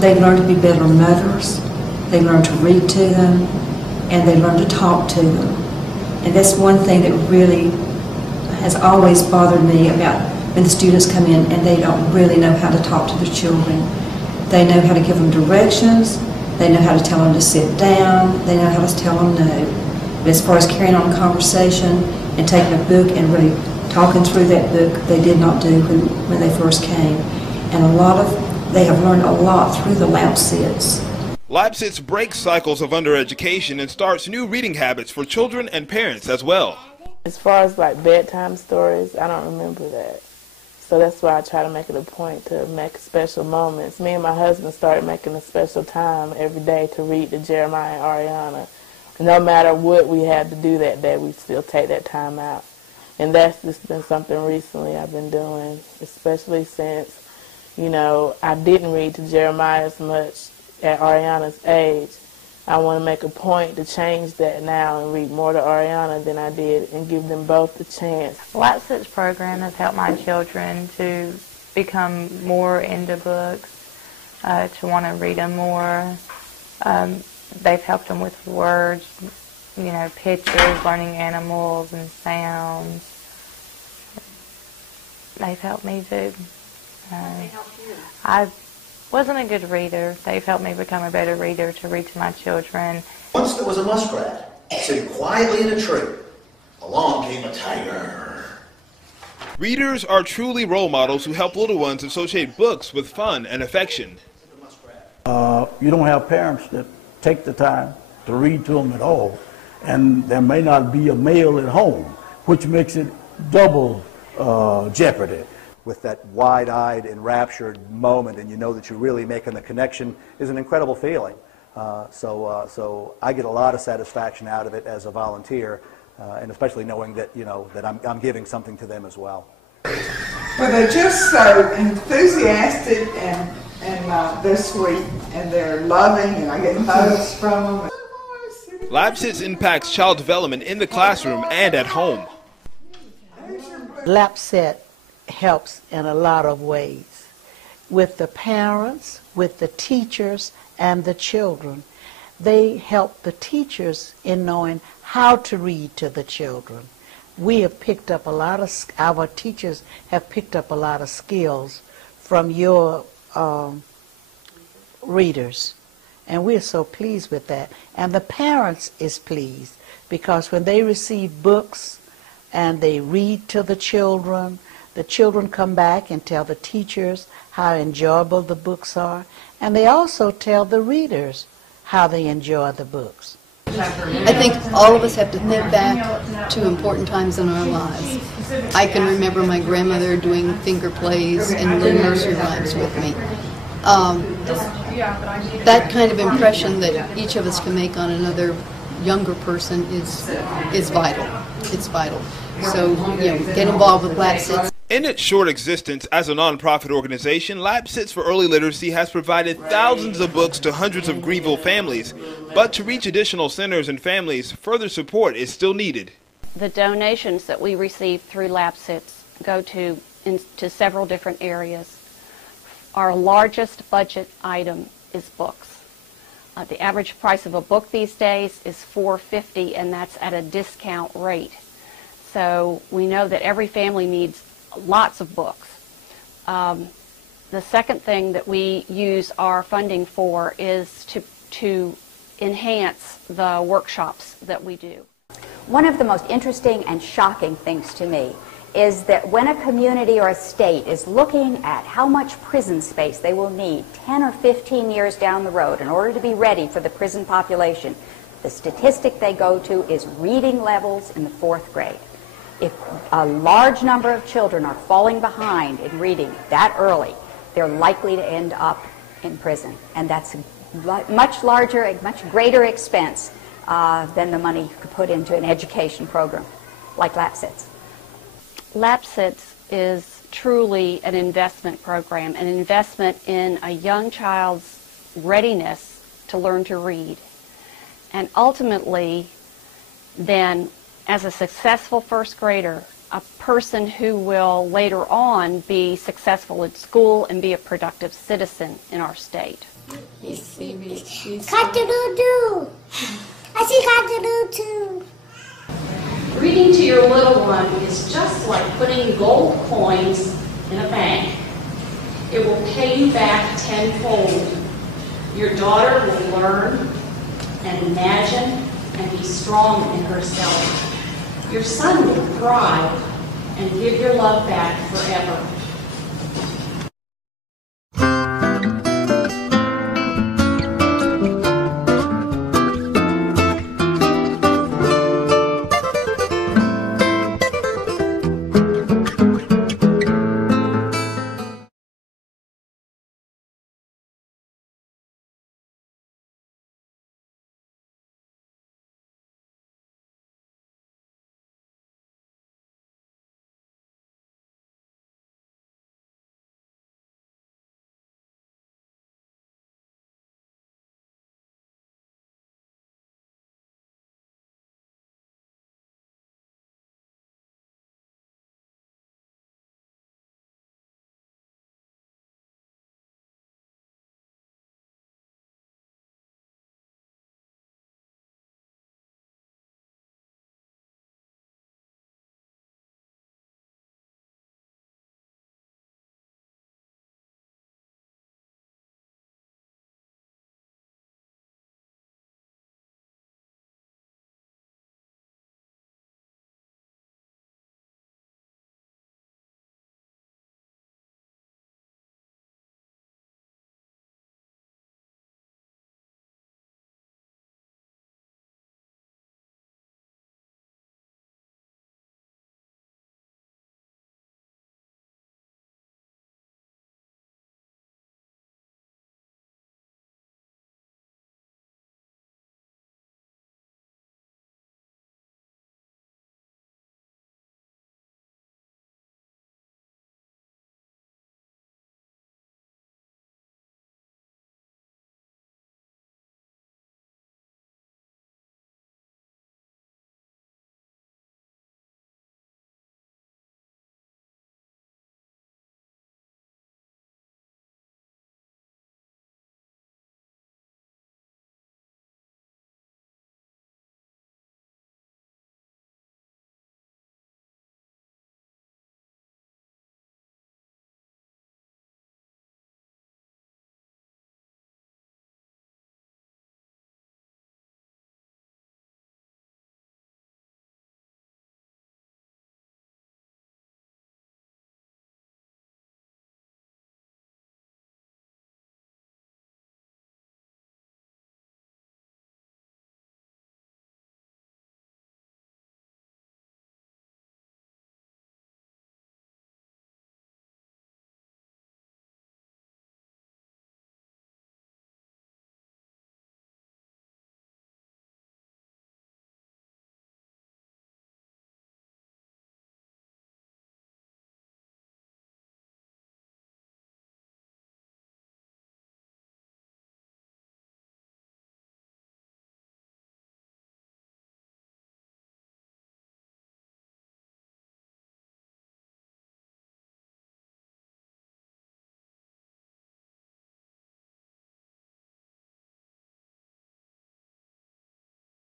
They learn to be better mothers, they learn to read to them, and they learn to talk to them. And that's one thing that really has always bothered me about when the students come in and they don't really know how to talk to the children. They know how to give them directions, they know how to tell them to sit down, they know how to tell them no. But as far as carrying on a conversation and taking a book and really talking through that book, they did not do when they first came. And they have learned a lot through the Lapsits. Lapsits breaks cycles of undereducation and starts new reading habits for children and parents as well. As far as like bedtime stories, I don't remember that. So that's why I try to make it a point to make special moments. Me and my husband started making a special time every day to read to Jeremiah and Ariana. No matter what we had to do that day, we still take that time out. And that's just been something recently I've been doing, especially since, you know, I didn't read to Jeremiah as much at Ariana's age. I want to make a point to change that now and read more to Ariana than I did and give them both the chance. Lapsits program has helped my children to become more into books, to want to read them more. They've helped them with words, you know, pictures, learning animals and sounds. They've helped me too. I wasn't a good reader. They've helped me become a better reader to read to my children. Once there was a muskrat sitting quietly in a tree. Along came a tiger. Readers are truly role models who help little ones associate books with fun and affection. You don't have parents that take the time to read to them at all, and there may not be a male at home, which makes it double jeopardy. With that wide-eyed, enraptured moment, and you know that you're really making the connection, is an incredible feeling. So I get a lot of satisfaction out of it as a volunteer, and especially knowing that, you know, that I'm giving something to them as well. Well, they're just so enthusiastic and they're sweet and they're loving, and I get hugs from them. Lapsits impacts child development in the classroom and at home. Lapsit helps in a lot of ways with the parents, with the teachers, and the children. They help the teachers in knowing how to read to the children. We have picked up a lot of, our teachers have picked up a lot of skills from your readers, and we're so pleased with that. And the parents is pleased because when they receive books and they read to the children come back and tell the teachers how enjoyable the books are, and they also tell the readers how they enjoy the books. I think all of us have to think back to important times in our lives. I can remember my grandmother doing finger plays and little nursery rhymes with me. That kind of impression that each of us can make on another younger person is vital. It's vital. So, you know, get involved with Lapsits. In its short existence as a nonprofit organization, Lapsits for Early Literacy has provided thousands of books to hundreds of Greenville families. But to reach additional centers and families, further support is still needed. The donations that we receive through Lapsits go to several different areas. Our largest budget item is books. The average price of a book these days is $4.50, and that's at a discount rate. So we know that every family needs lots of books. The second thing that we use our funding for is to enhance the workshops that we do. One of the most interesting and shocking things to me is that when a community or a state is looking at how much prison space they will need 10 or 15 years down the road in order to be ready for the prison population, the statistic they go to is reading levels in the 4th grade. If a large number of children are falling behind in reading that early, they're likely to end up in prison. And that's a much larger, a much greater expense than the money you could put into an education program like Lapsits. Lapsits is truly an investment program, an investment in a young child's readiness to learn to read. And ultimately, then, as a successful first grader, a person who will later on be successful in school and be a productive citizen in our state. Cock-a-doodle-doo. I see cock-a-doodle too. Reading to your little one is just like putting gold coins in a bank. It will pay you back tenfold. Your daughter will learn and imagine and be strong in herself. Your son will thrive and give your love back forever.